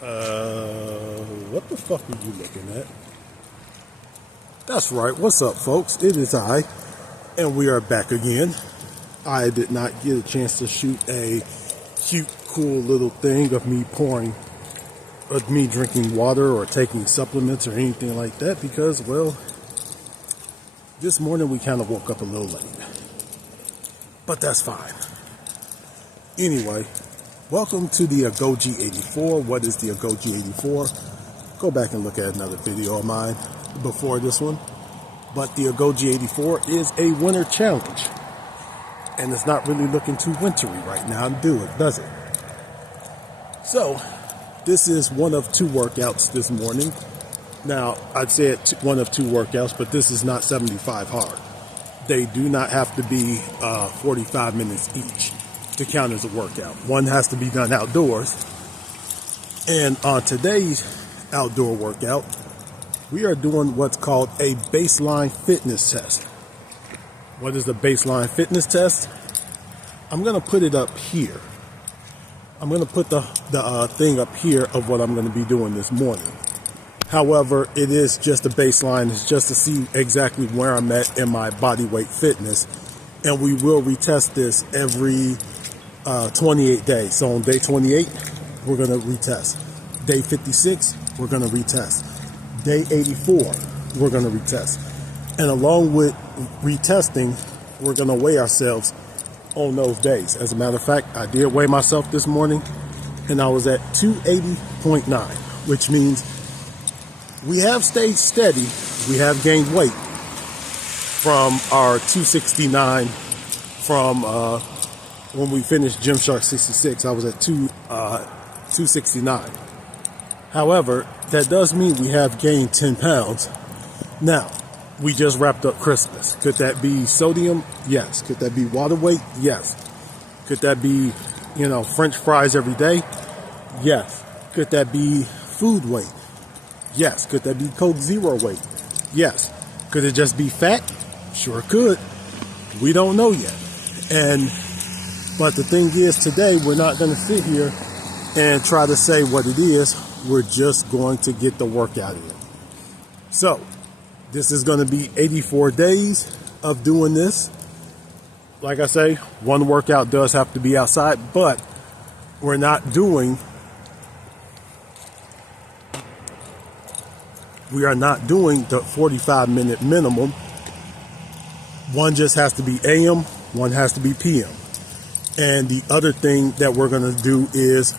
What the fuck are you looking at? That's right. What's up, folks? It is I, and we are back again. I did not get a chance to shoot a cute, cool little thing of me drinking water or taking supplements or anything like that because, well, this morning we kind of woke up a little late. But that's fine. Anyway, welcome to the Agoge 84. What is the Agoge 84? Go back and look at another video of mine before this one. But the Agoge 84 is a winter challenge. And it's not really looking too wintry right now, does it? So, this is one of two workouts this morning. Now, I'd say it's one of two workouts, but this is not 75 hard. They do not have to be 45 minutes each to count as a workout. One has to be done outdoors. And on today's outdoor workout, we are doing what's called a baseline fitness test. What is the baseline fitness test? I'm going to put it up here. I'm going to put the thing up here of what I'm going to be doing this morning. However, it is just a baseline. It's just to see exactly where I'm at in my body weight fitness. And we will retest this every 28 days. So on day 28, we're going to retest. Day 56, we're going to retest. Day 84, we're going to retest. And along with retesting, we're going to weigh ourselves on those days. As a matter of fact, I did weigh myself this morning, and I was at 280.9, which means we have stayed steady. We have gained weight from our 269 from when we finished Gymshark 66. I was at 269. However, that does mean we have gained 10 pounds. Now, we just wrapped up Christmas. Could that be sodium? Yes. Could that be water weight? Yes. Could that be, French fries every day? Yes. Could that be food weight? Yes. Could that be Coke Zero weight? Yes. Could it just be fat? Sure could. We don't know yet. But the thing is, today we're not going to sit here and try to say what it is. We're just going to get the workout in. So, this is going to be 84 days of doing this. Like I say, one workout does have to be outside, but we're not doing the 45-minute minimum. One just has to be AM, one has to be PM. And the other thing that we're going to do is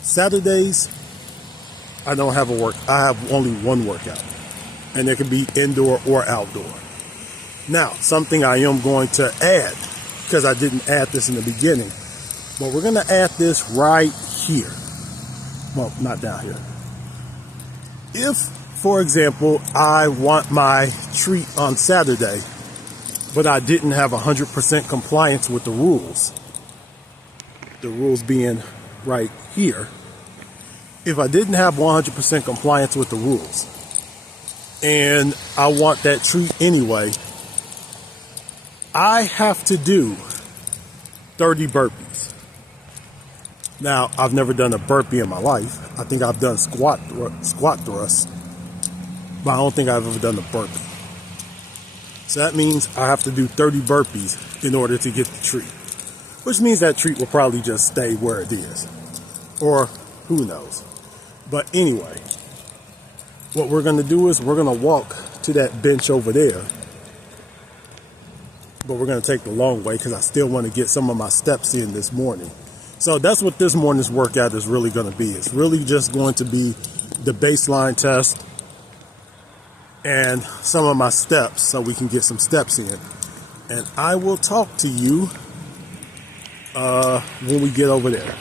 Saturdays, I don't have I have only one workout, and it can be indoor or outdoor. Now, something I am going to add, because I didn't add this in the beginning, but we're going to add this right here. Well, not down here. If, for example, I want my treat on Saturday, but I didn't have 100% compliance with the rules being right here. If I didn't have 100% compliance with the rules and I want that treat anyway, I have to do 30 burpees. Now, I've never done a burpee in my life. I think I've done squat thrusts, but I don't think I've ever done a burpee. So that means I have to do 30 burpees in order to get the treat, which means that treat will probably just stay where it is, or who knows. But anyway, what we're going to do is we're going to walk to that bench over there. But we're going to take the long way because I still want to get some of my steps in this morning. So that's what this morning's workout is really going to be. It's really just going to be the baseline test and some of my steps so we can get some steps in. And I will talk to you when we get over there.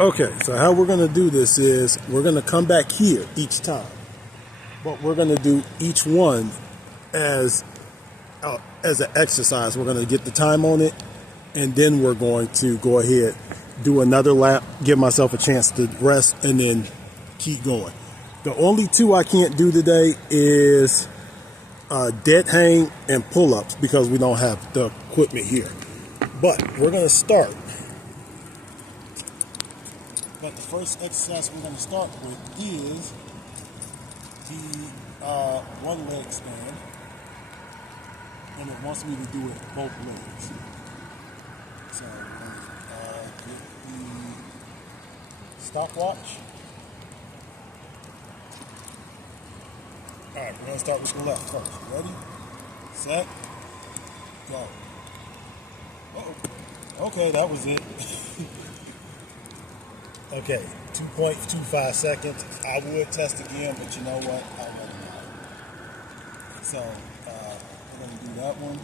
Okay, so how we're going to do this is we're going to come back here each time, but we're going to do each one as an exercise. We're going to get the time on it, and then we're going to go ahead, do another lap, give myself a chance to rest, and then keep going. The only two I can't do today is dead hang and pull-ups because we don't have the equipment here. But we're going to start. But the first exercise we're going to start with is the one leg stand. And it wants me to do it both legs. So we're going to get the stopwatch. Alright, we're going to start with the left first. Ready? Set? Go. Uh-oh. Okay, that was it. Okay, 2.25 seconds. I would test again, but you know what? I'll let it out. So, we're going to do that one.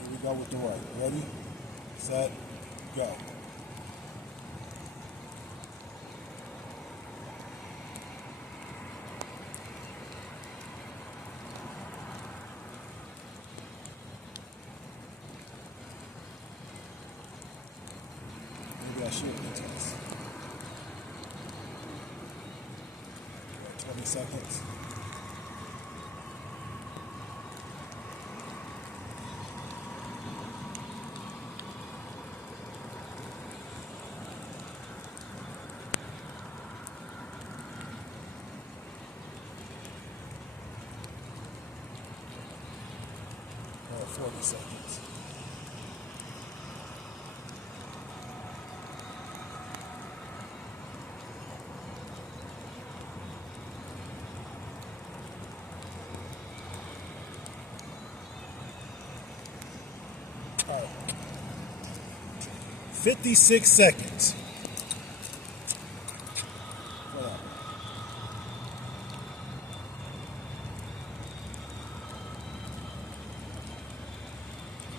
Here we go with the right. Ready? Set? Go. I should get to this. 20 seconds. Or 40 seconds. All right. 56 seconds.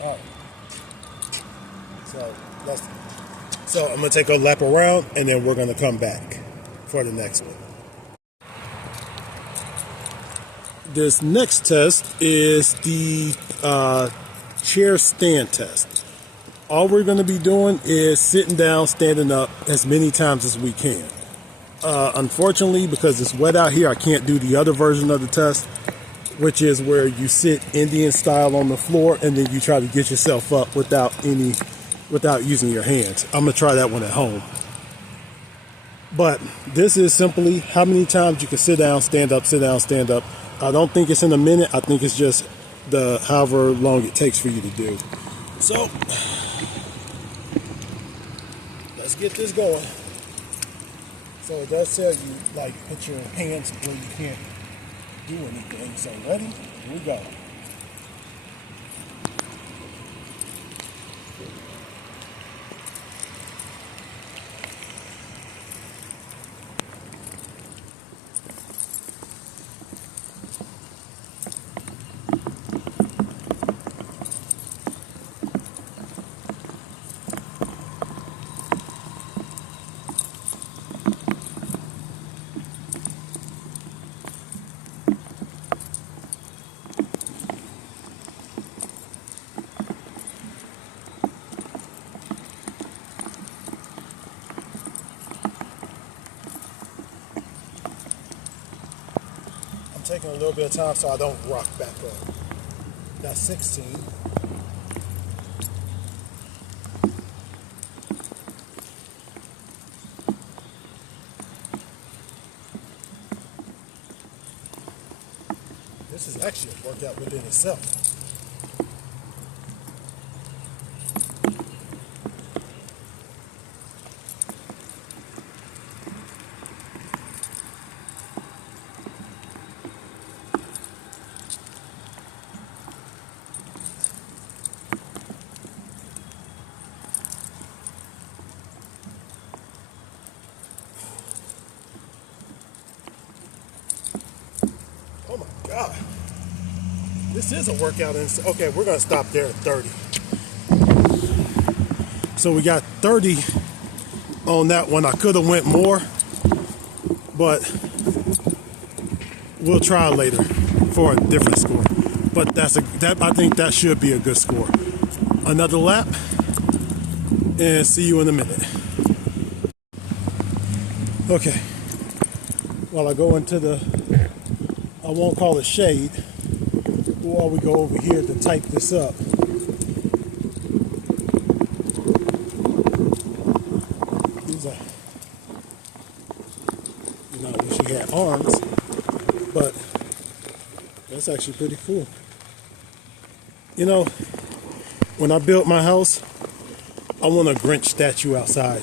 All right. So I'm gonna take a lap around and then we're gonna come back for the next one. This next test is the chair stand test. All we're going to be doing is sitting down, standing up as many times as we can. Unfortunately, because it's wet out here, I can't do the other version of the test, which is where you sit Indian style on the floor and then you try to get yourself up without using your hands. I'm going to try that one at home. But this is simply how many times you can sit down, stand up, sit down, stand up. I don't think it's in a minute. I think it's just however long it takes for you to do. So let's get this going. So it does tell you, like, put your hands where you can't do anything. So ready? Here we go. Taking a little bit of time so I don't rock back up. That's 16. This is actually a workout within itself. Oh my God. This is a workout. Okay, we're going to stop there at 30. So we got 30 on that one. I could have went more, but we'll try later for a different score. But I think that should be a good score. Another lap, and see you in a minute. Okay. While I go into I won't call it shade, while we go over here to type this up. arms, but that's actually pretty cool. You know, when I built my house, I want a Grinch statue outside.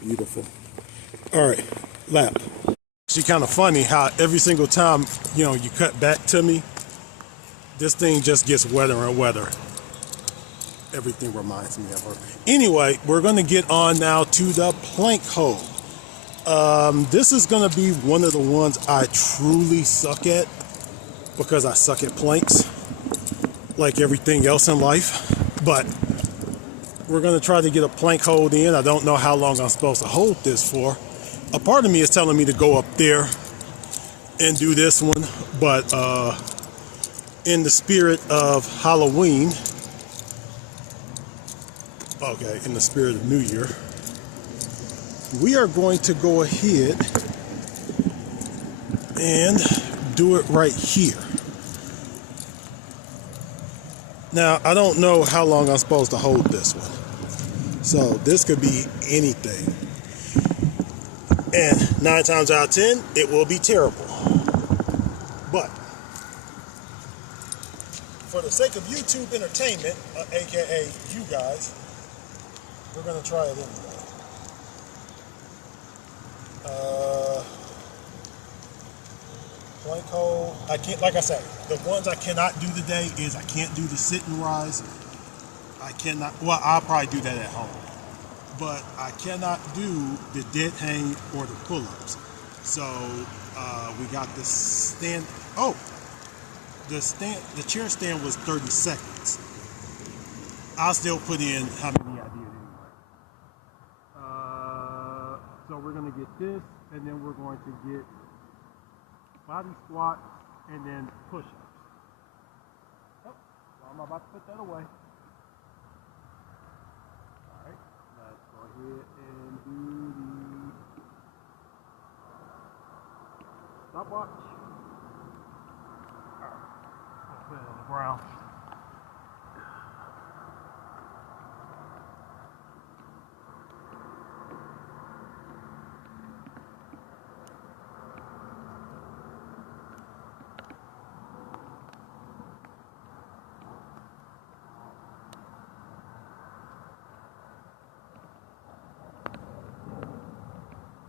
Beautiful. All right, lap. It's kind of funny how every single time, you know, you cut back to me, this thing just gets wetter and wetter. Everything reminds me of her. Anyway, we're going to get on now to the plank hold. This is going to be one of the ones I truly suck at, because I suck at planks like everything else in life. But we're going to try to get a plank hold in. I don't know how long I'm supposed to hold this for. A part of me is telling me to go up there and do this one, but in the spirit of Halloween, okay, in the spirit of New Year, we are going to go ahead and do it right here. Now, I don't know how long I'm supposed to hold this one, so this could be anything. And 9 times out of 10, it will be terrible. But for the sake of YouTube entertainment, aka you guys, we're gonna try it anyway. Plank hold. I can't, like I said, the ones I cannot do today is I can't do the sit and rise. I cannot, well, I'll probably do that at home. But I cannot do the dead hang or the pull-ups. So we got the stand. Oh, the chair stand was 30 seconds. I'll still put in how many I did anyway. So we're gonna get this, and then we're going to get body squat, and then push-ups. Oh, well, I'm about to put that away. Go ahead and do the stopwatch. Alright, let's put it on the ground.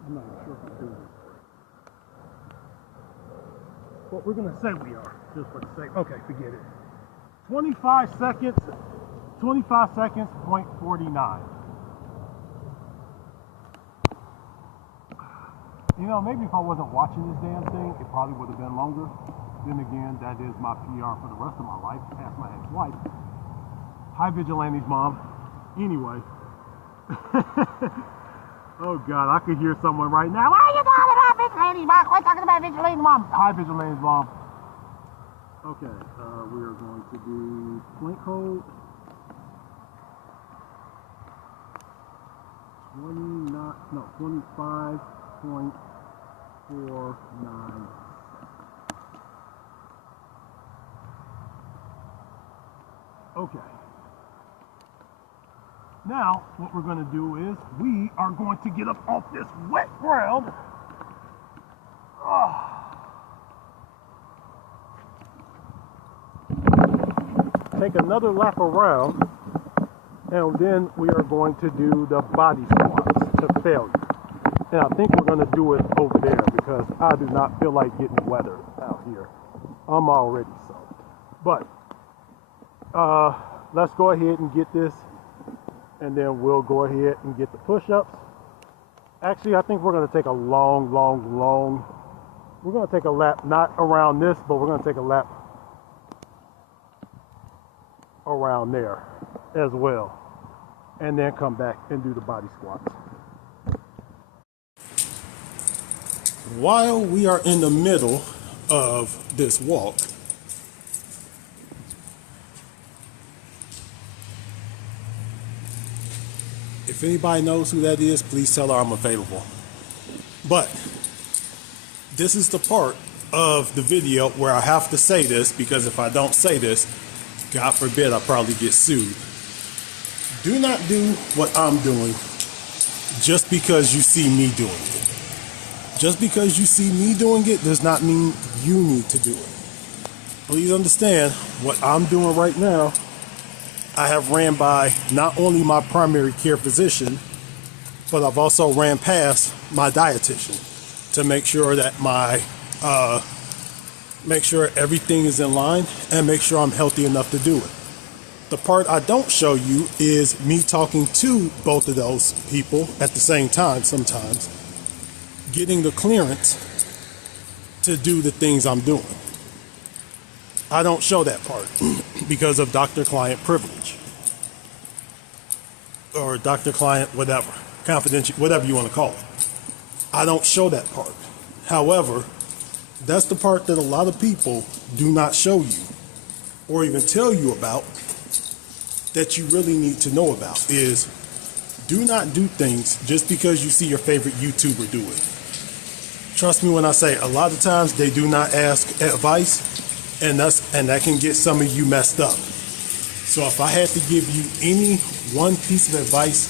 I'm not sure if we're doing this right. But we're going to say we are, just for the sake. Okay, forget it. 25 seconds, 0.49. You know, maybe if I wasn't watching this damn thing, it probably would have been longer. Then again, that is my PR for the rest of my life, past my ex-wife. Hi, Vigilante's mom. Anyway. Oh God, I could hear someone right now. Why are you talking about Vigilante's mom? Quit talking about Vigilante's mom. Hi, Vigilante's mom. Okay, we are going to do plank hold. 25.49. Okay. Now, what we're going to do is we are going to get up off this wet ground. Take another lap around, and then we are going to do the body squats to failure. And I think we're going to do it over there because I do not feel like getting weather out here. I'm already soaked. But let's go ahead and get this, and then we'll go ahead and get the push-ups. Actually, I think we're going to take a long, we're going to take a lap, not around this, but we're going to take a lap around there as well, and then come back and do the body squats. While we are in the middle of this walk, if anybody knows who that is, please tell her I'm available. But this is the part of the video where I have to say this, because if I don't say this, God forbid, I'll probably get sued. Do not do what I'm doing just because you see me doing it. Just because you see me doing it does not mean you need to do it. Please understand what I'm doing right now. I have ran by not only my primary care physician, but I've also ran past my dietitian to make sure that make sure everything is in line and make sure I'm healthy enough to do it. The part I don't show you is me talking to both of those people at the same time sometimes, getting the clearance to do the things I'm doing. I don't show that part because of doctor-client privilege. Or doctor-client, whatever, confidential, whatever you want to call it. I don't show that part. However, that's the part that a lot of people do not show you or even tell you about that you really need to know about is do not do things just because you see your favorite YouTuber do it. Trust me when I say a lot of times they do not ask advice, and that can get some of you messed up. So if I had to give you any one piece of advice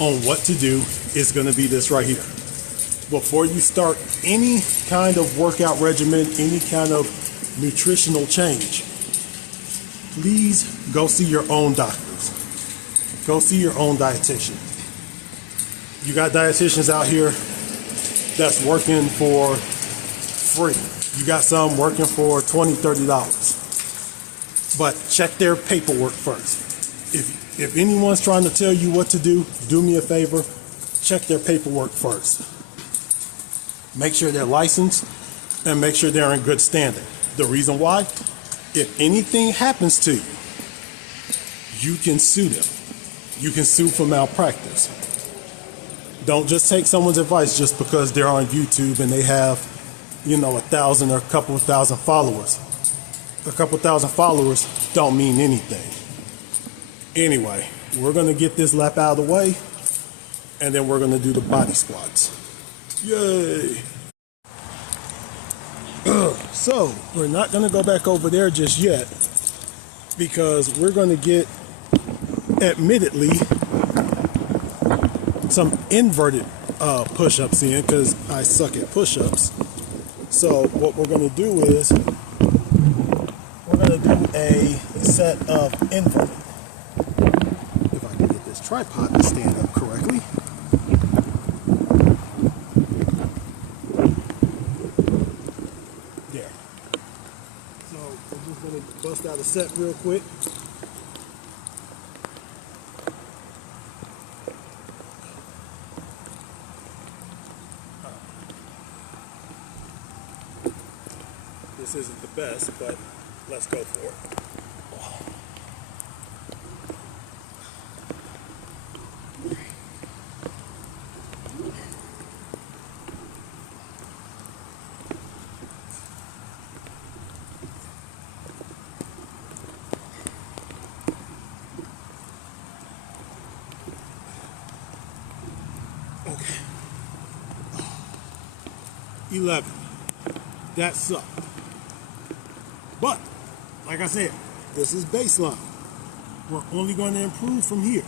on what to do, it's going to be this right here. Before you start any kind of workout regimen, any kind of nutritional change, please go see your own doctors. Go see your own dietitian. You got dietitians out here that's working for free. You got some working for $20, $30. But check their paperwork first. If anyone's trying to tell you what to do me a favor, check their paperwork first. Make sure they're licensed and make sure they're in good standing. The reason why, if anything happens to you, you can sue them. You can sue for malpractice. Don't just take someone's advice just because they're on YouTube and they have, 1,000 or a couple of thousand followers. A couple thousand followers don't mean anything. Anyway, we're going to get this lap out of the way, and then we're going to do the body squats. Yay! So, we're not going to go back over there just yet, because we're going to get, admittedly, some inverted push-ups in, because I suck at push-ups. So what we're going to do is we're going to do a set of inverted. If I can get this tripod to stand up correctly. There. So we're just going to bust out a set real quick. This isn't the best, but let's go for it. Okay. 11. That sucked. But, like I said, this is baseline. We're only going to improve from here,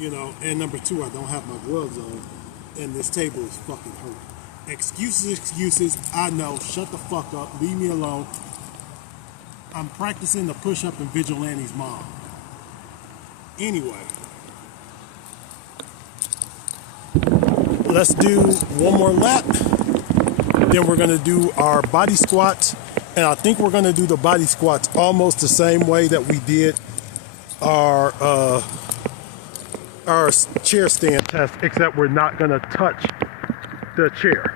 And number 2, I don't have my gloves on, and this table is fucking hurting. Excuses, I know. Shut the fuck up. Leave me alone. I'm practicing the push-up in Vigilante's mom. Anyway. Let's do one more lap. Then we're going to do our body squats. And I think we're going to do the body squats almost the same way that we did our chair stand test, except we're not going to touch the chair.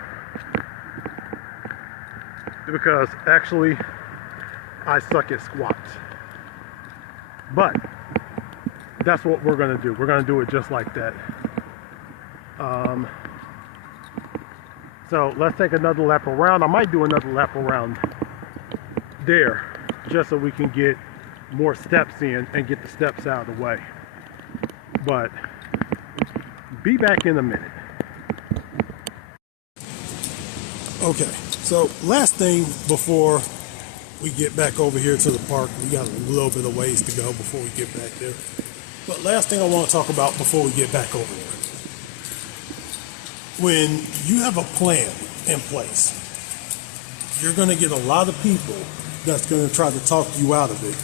Because actually, I suck at squats. But that's what we're going to do. We're going to do it just like that. So let's take another lap around. I might do another lap around there, just so we can get more steps in and get the steps out of the way. But be back in a minute. Okay, so last thing before we get back over here to the park, we got a little bit of ways to go before we get back there. But last thing I want to talk about before we get back over there. when you have a plan in place, you're going to get a lot of people that's going to try to talk you out of it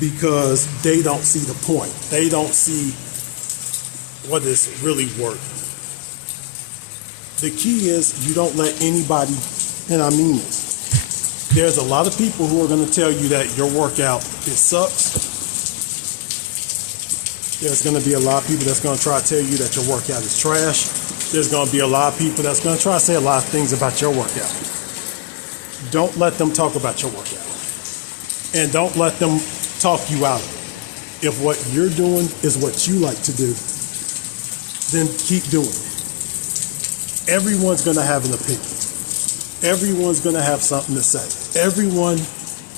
because they don't see the point. They don't see what it's really worth. The key is you don't let anybody, and I mean this, there's a lot of people who are going to tell you that your workout, it sucks. There's going to be a lot of people that's going to try to tell you that your workout is trash. There's going to be a lot of people that's going to try to say a lot of things about your workout. Don't let them talk about your workout. And don't let them talk you out of it. If what you're doing is what you like to do, then keep doing it. Everyone's going to have an opinion. Everyone's going to have something to say. Everyone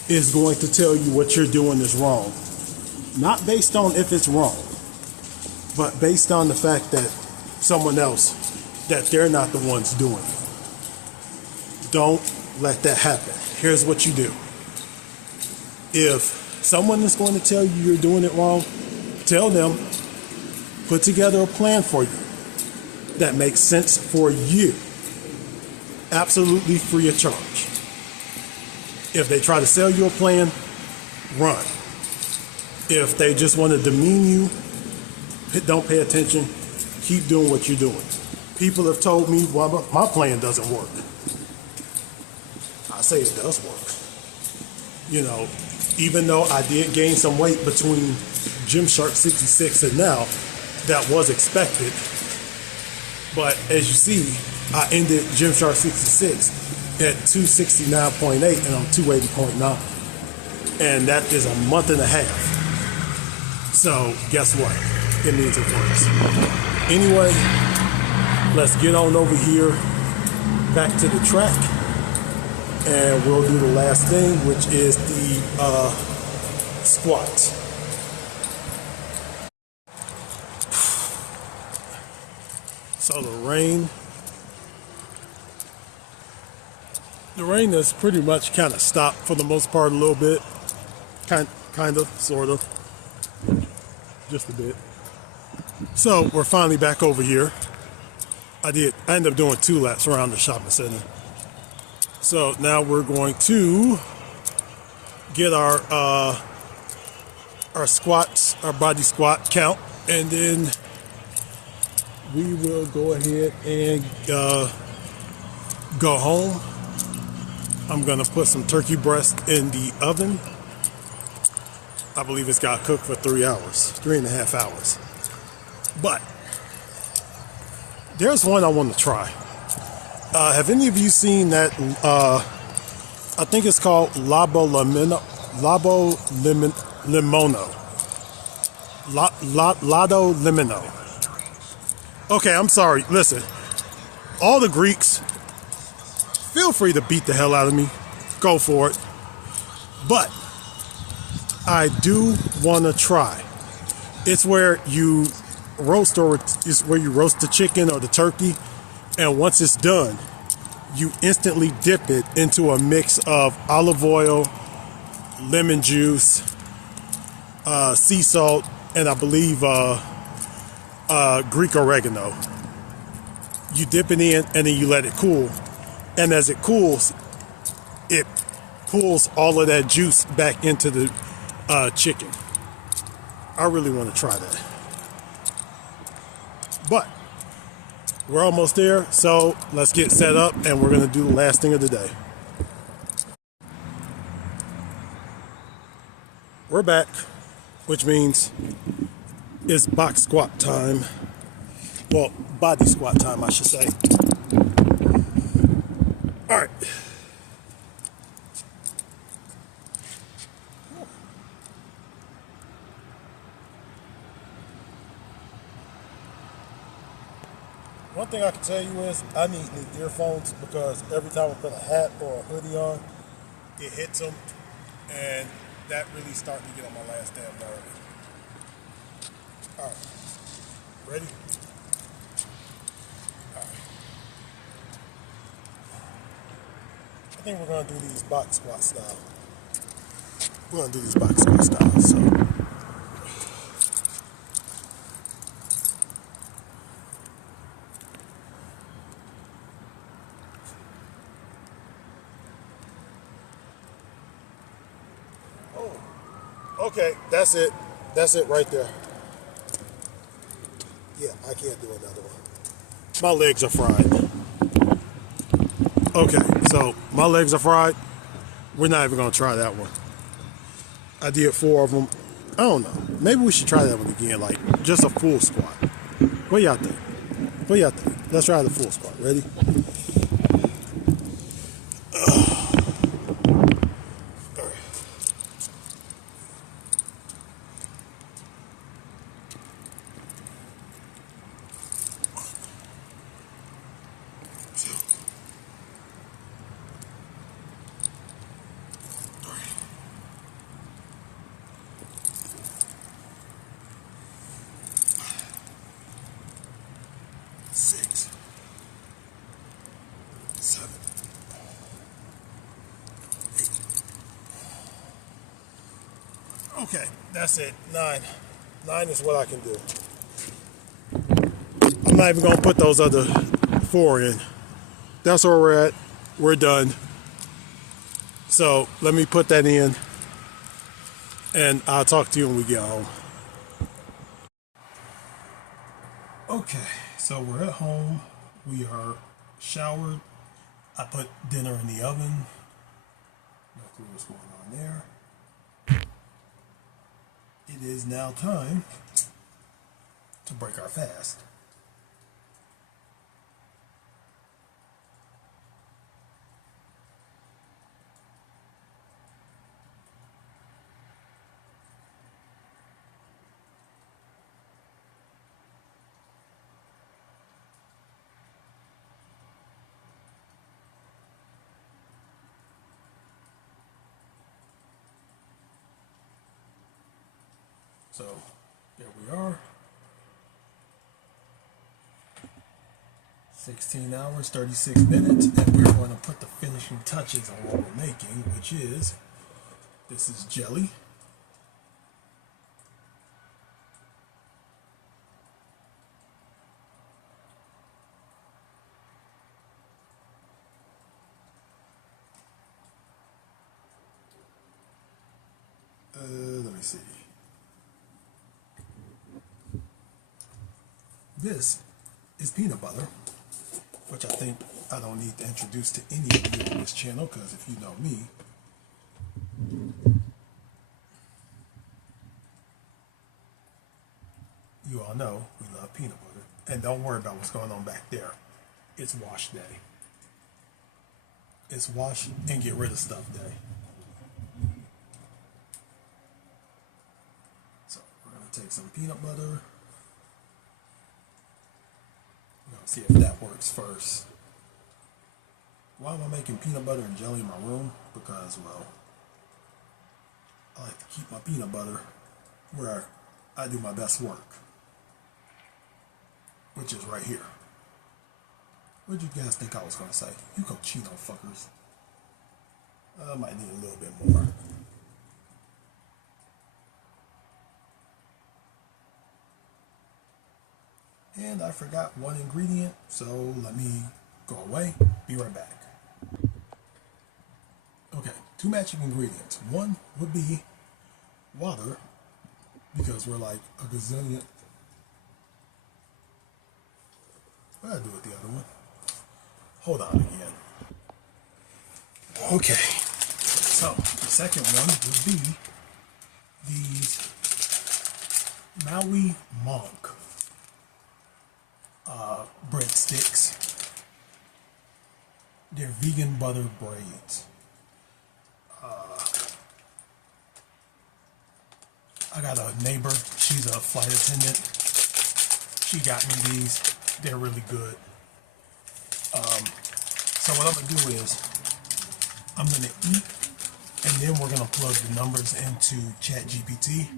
is going to tell you what you're doing is wrong. Not based on if it's wrong, but based on the fact that someone else, that they're not the ones doing it. Don't let that happen. Here's what you do. If someone is going to tell you you're doing it wrong, tell them, put together a plan for you that makes sense for you. Absolutely free of charge. If they try to sell you a plan, run. If they just want to demean you, don't pay attention. Keep doing what you're doing. People have told me, well, my plan doesn't work. I say it does work. You know, even though I did gain some weight between Gymshark 66 and now, that was expected. But as you see, I ended Gymshark 66 at 269.8 and I'm 280.9. And that is a month and a half. So guess what? It means it works. Anyway, let's get on over here back to the track and we'll do the last thing, which is the squats. So the rain has pretty much kind of stopped for the most part a little bit. Kind of, sort of, just a bit. So we're finally back over here. I ended up doing 2 laps around the shopping center. So now we're going to get our squats, our body squat count, and then we will go ahead and go home. I'm gonna put some turkey breast in the oven. I believe it's got to cook for 3.5 hours. But there's one I want to try. Have any of you seen that? I think it's called Labo Limono. Lado Limino. Okay, I'm sorry. Listen, all the Greeks, feel free to beat the hell out of me. Go for it. But I do want to try. It's where you roast the chicken or the turkey, and once it's done, you instantly dip it into a mix of olive oil, lemon juice, sea salt, and I believe Greek oregano. You dip it in and then you let it cool. And as it cools, it pulls all of that juice back into the chicken. I really want to try that. But we're almost there, so let's get set up and we're going to do the last thing of the day. We're back, which means it's box squat time. Well, body squat time, I should say. All right. One thing I can tell you is I need new earphones because every time I put a hat or a hoodie on, it hits them, and that really starting to get on my last damn nerve. All right, ready? All right. I think we're gonna do these box squat style. We're gonna do these box squat style. So. Okay, that's it. That's it right there. Yeah, I can't do another one. My legs are fried. Okay, so my legs are fried. We're not even gonna try that one. I did 4 of them. I don't know. Maybe we should try that one again, like just a full squat. What y'all think? What y'all think? Let's try the full squat. Ready? Okay, that's it. 9. 9 is what I can do. I'm not even gonna put those other 4 in. That's where we're at. We're done. So let me put that in, and I'll talk to you when we get home. Okay, so we're at home. We are showered. I put dinner in the oven. Go through what's going on there. It is now time to break our fast. So there we are. 16 hours, 36 minutes, and we're going to put the finishing touches on what we're making, which is, this is jelly. Let me see. This is peanut butter, which I think I don't need to introduce to any of you on this channel, because if you know me, you all know we love peanut butter. And don't worry about what's going on back there. It's wash day. It's wash and get rid of stuff day. So we're going to take some peanut butter. See if that works first. Why am I making peanut butter and jelly in my room? Because, well, I like to keep my peanut butter where I do my best work, which is right here. What did you guys think I was going to say? You cochino fuckers. I might need a little bit more. And I forgot one ingredient, so let me go away, be right back. Okay, 2 matching ingredients. One would be water, because we're like a gazillion. What did I do with the other one? Hold on again. Okay, so the second one would be these Maui Monk breadsticks. They're vegan butter braids. I got a neighbor, she's a flight attendant. She got me these. They're really good. So what I'm gonna do is I'm gonna eat, and then we're gonna plug the numbers into ChatGPT.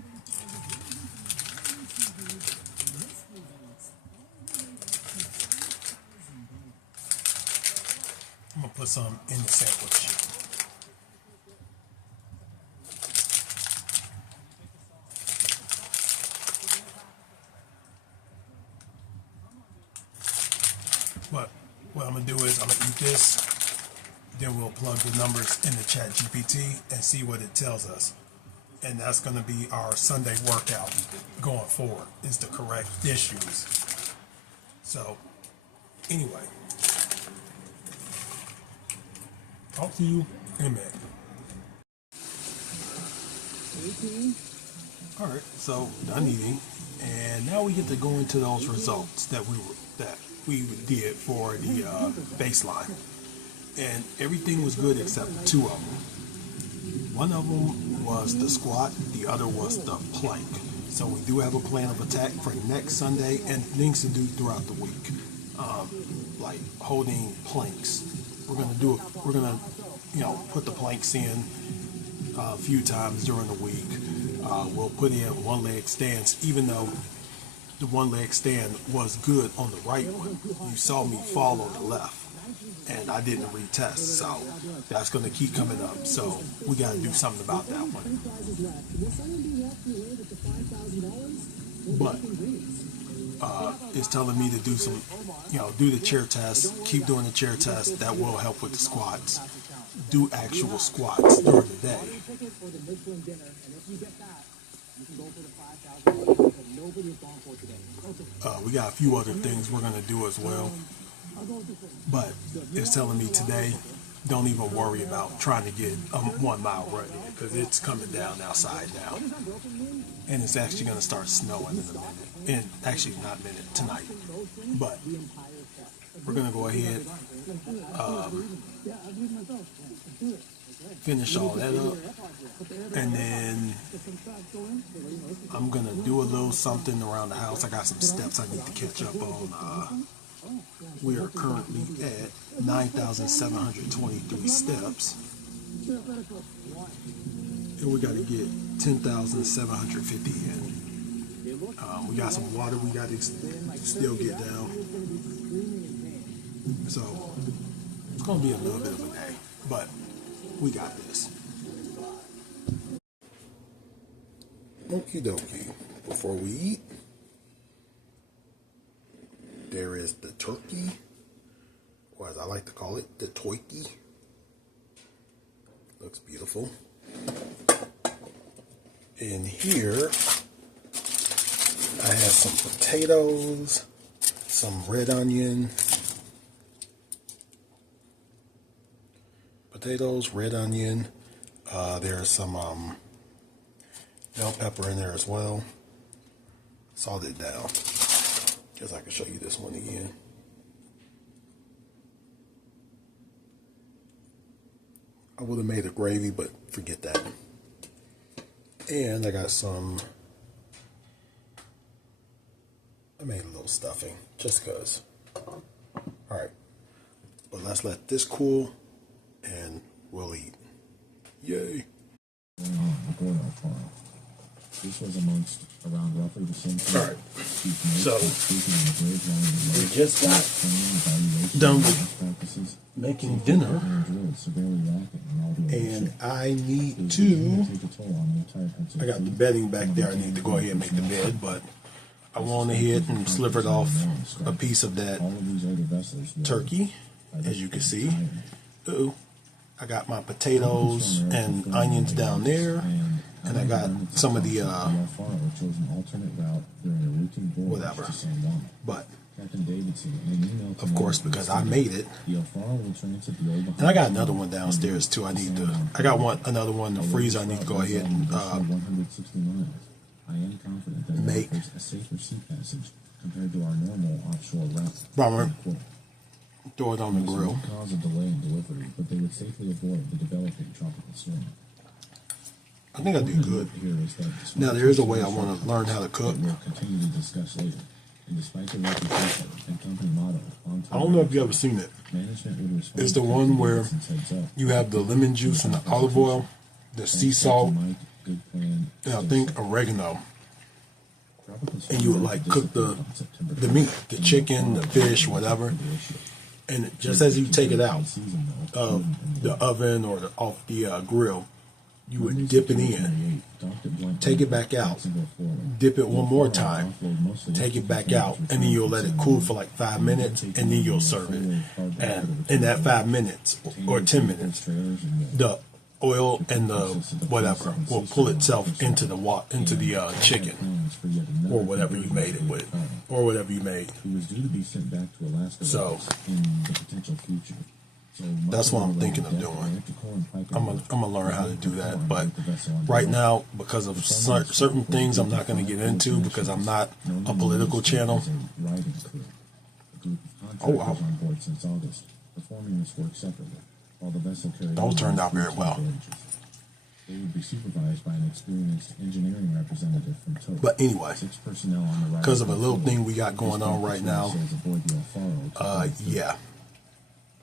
I'm gonna put some in the sandwich. But what I'm gonna do is I'm gonna eat this, then we'll plug the numbers into ChatGPT and see what it tells us. And that's going to be our Sunday workout going forward, is to correct issues. So, anyway, talk to you in a minute. All right, so done eating, and now we get to go into those results that we did for the baseline, and everything was good except two of them. One of them was the squat, the other was the plank. So we do have a plan of attack for next Sunday and things to do throughout the week, like holding planks. We're gonna put the planks in a few times during the week. We'll put in one leg stands, even though the one leg stand was good on the right one. You saw me fall on the left, and I didn't retest, so that's going to keep coming up. So we got to do something about that one. But it's telling me to do some, do the chair test, keep doing the chair test. That will help with the squats. Do actual squats during the day. We got a few other things we're going to do as well. But it's telling me today, don't even worry about trying to get a 1 mile run in, because it's coming down outside now. And it's actually going to start snowing in a minute. And actually not a minute, tonight. But we're going to go ahead, finish all that up, and then I'm going to do a little something around the house. I got some steps I need to catch up on. We are currently at 9,723 steps, and we got to get 10,750 in. We got some water we got to still get down, so it's going to be a little bit of a day, but we got this. Okie dokie. Before we eat, there is the turkey, or as I like to call it, the toiki. Looks beautiful. In here, I have some potatoes, some red onion, there's some bell pepper in there as well. Salt it down. Guess I can show you this one again. I would have made a gravy, but forget that. And I got I made a little stuffing, just because. Alright, but let's let this cool, and we'll eat. Yay! This was amongst around roughly the same time. Alright, so we just got done with making dinner, and I need to, I got the bedding back there. I need to go ahead and make the bed, but I went ahead and slivered off a piece of that turkey, as you can see. Ooh, I got my potatoes and onions down there, and I got some of the whatever. But of course, because I made it, and I got another one downstairs too. I got another one in the freezer. I need to go ahead and make a safer sea passage compared to our normal offshore route. Throw it on the grill. Cause a delay in delivery, but they would safely avoid the developing tropical storm. I think I do good. Now there is a way I want to learn how to cook. We'll continue to discuss later. And despite the reputation and company motto, I don't know if you've ever seen it. It's the one where you have the lemon juice and the olive oil, the sea salt, and I think oregano. And you would like cook the meat, the chicken, the fish, whatever. And just as you take it out of the oven or off the grill, you would dip it in, take it back out, dip it one more time, take it back out, and then you'll let it cool for like 5 minutes, and then you'll serve it. And in that 5 minutes or 10 minutes, the oil and the whatever will pull itself into the chicken or whatever you made it with, or whatever you made. He was due to be sent back to Alaska So in the potential future. So that's what I'm thinking of doing. I'm gonna learn how to do that, but right now, because of certain things I'm not going to get into, because I'm not a political channel. Oh wow! On board since August, performing this work separately, while the vessel carried Don't turn out very well. They would be supervised by an experienced engineering representative from TOW. But anyway, 6 personnel on the because of a little thing we got going on right now, yeah,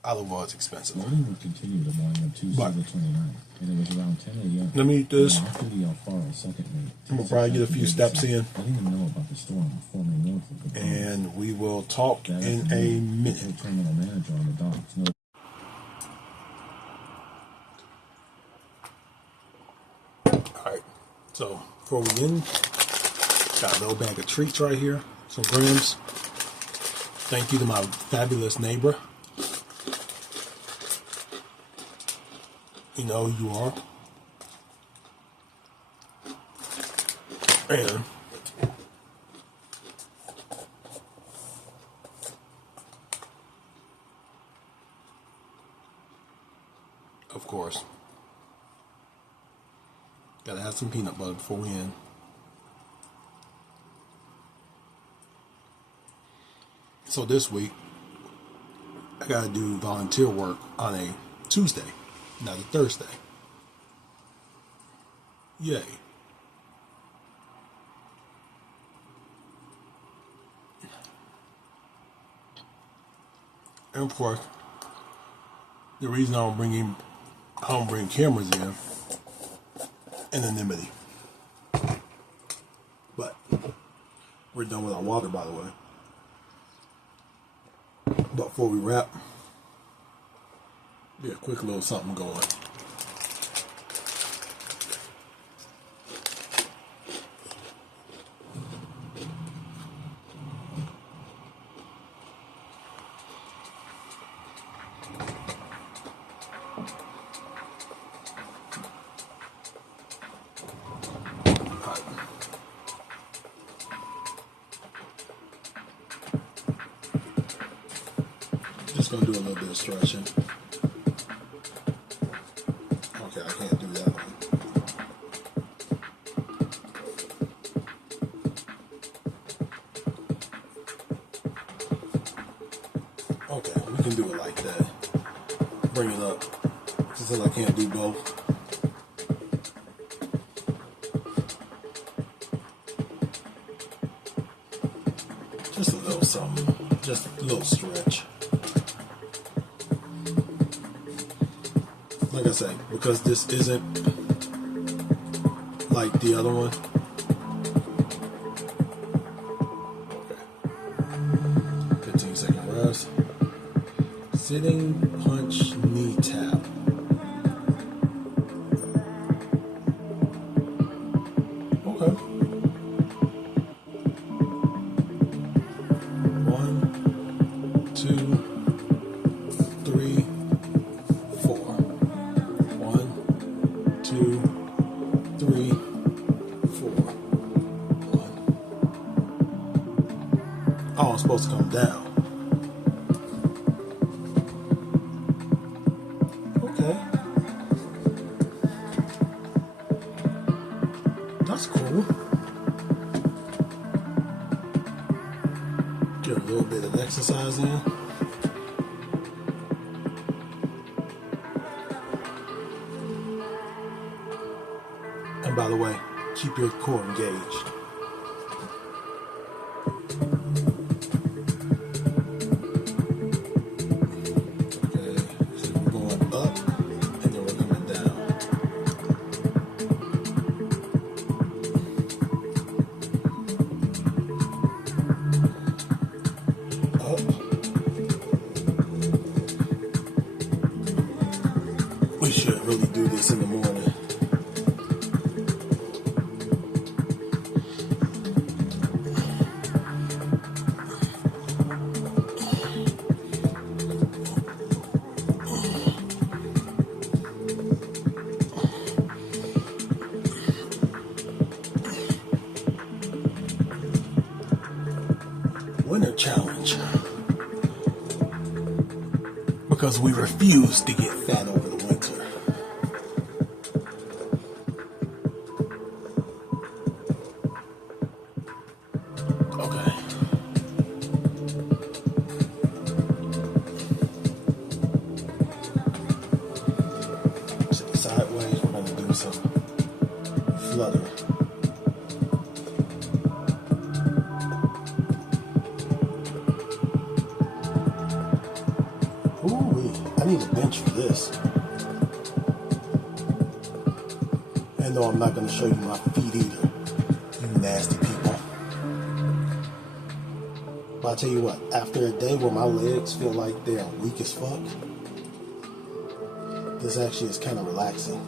olive oil is expensive. Loading would continue the morning of Tuesday the 29th, and it was around 10 a.m. Let me eat this. After the Alfaro second mate, I'm gonna probably get a few steps in, letting them know about the storm forming north of the and we will talk in a minute. Terminal manager on the docks noted. Alright, so before we end, got a little bag of treats right here, some grams. Thank you to my fabulous neighbor. You know who you are. And of course, gotta have some peanut butter before we end. So this week, I gotta do volunteer work on a Tuesday, not a Thursday. Yay. And of course, the reason I don't bring cameras in anonymity. But we're done with our water, by the way. But before we wrap, be a quick little something going. Just gonna do a little bit of stretching. Okay, I can't do that one. Okay, we can do it like that. Bring it up. Since I can't do both. Just a little something. Just a little stretch. Like I say, because this isn't like the other one. Okay. 15-second rest. Sitting punch knee tap. Okay. 1, 2, 3, 4. 1, 2, 3, 4. 1. Oh, I'm supposed to come down. Okay. That's cool. Get a little bit of exercise in. And by the way, keep your core engaged. Okay, so we're going up and then we're coming down. Up. We should really do this in the morning. winter challenge. Because we refuse to get fat over the winter. Okay. Sideways, we're going to do some flutter. I need a bench for this. And no, I'm not going to show you my feet either, you nasty people. But I'll tell you what, after a day where my legs feel like they're weak as fuck, this actually is kind of relaxing.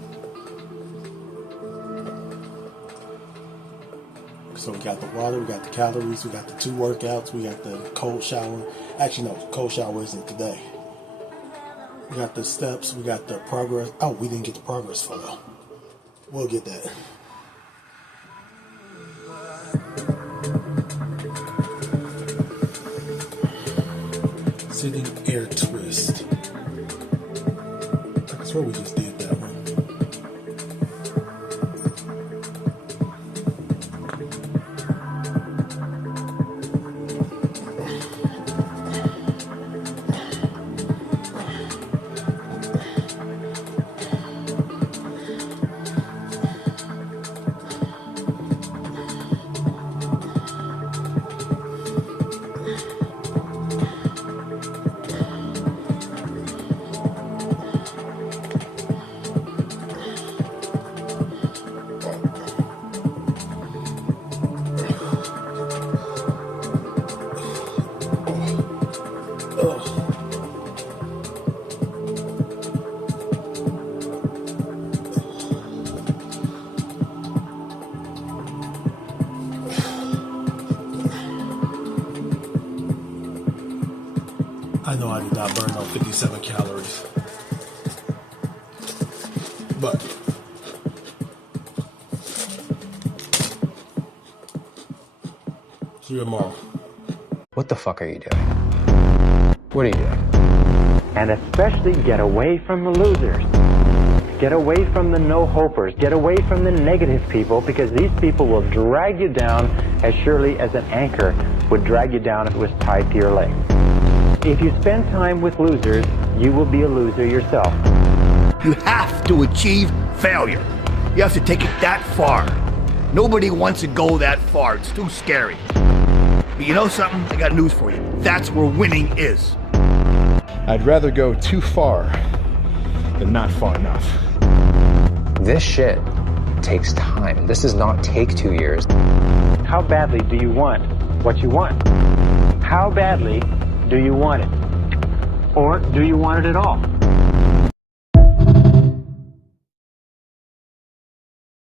So we got the water, we got the calories, we got the 2 workouts, we got the cold shower. Actually, no, cold shower isn't today. We got the steps, we got the progress. Oh, we didn't get the progress photo. We'll get that. Sitting air twist. I swear we just did that one. I know I did not burn on 57 calories. But see you tomorrow. What the fuck are you doing? What are you doing? And especially get away from the losers. Get away from the no-hopers. Get away from the negative people, because these people will drag you down as surely as an anchor would drag you down if it was tied to your leg. If you spend time with losers, you will be a loser yourself. You have to achieve failure. You have to take it that far. Nobody wants to go that far. It's too scary. But you know something? I got news for you. That's where winning is. I'd rather go too far than not far enough. This shit takes time. This does not take 2 years. How badly do you want what you want? How badly do you want it? Or do you want it at all?